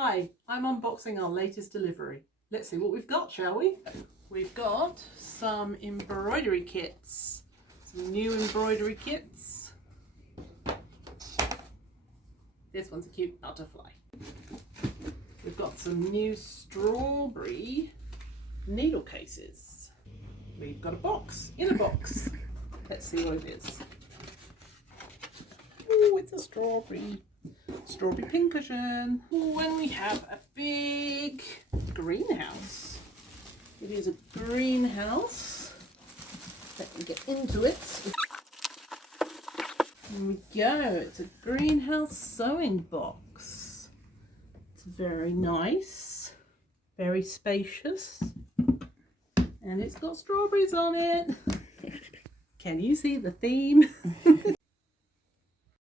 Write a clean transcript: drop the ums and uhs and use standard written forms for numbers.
Hi, I'm unboxing our latest delivery. Let's see what we've got, shall we? We've got some embroidery kits. Some new embroidery kits. This one's a cute butterfly. We've got some new strawberry needle cases. We've got a box, in a box. Let's see what it is. Oh, it's a strawberry pincushion. Oh, and we have a big greenhouse. It is a greenhouse. Let me get into it. There we go. It's a greenhouse sewing box. It's very nice, very spacious, and it's got strawberries on it. Can you see the theme?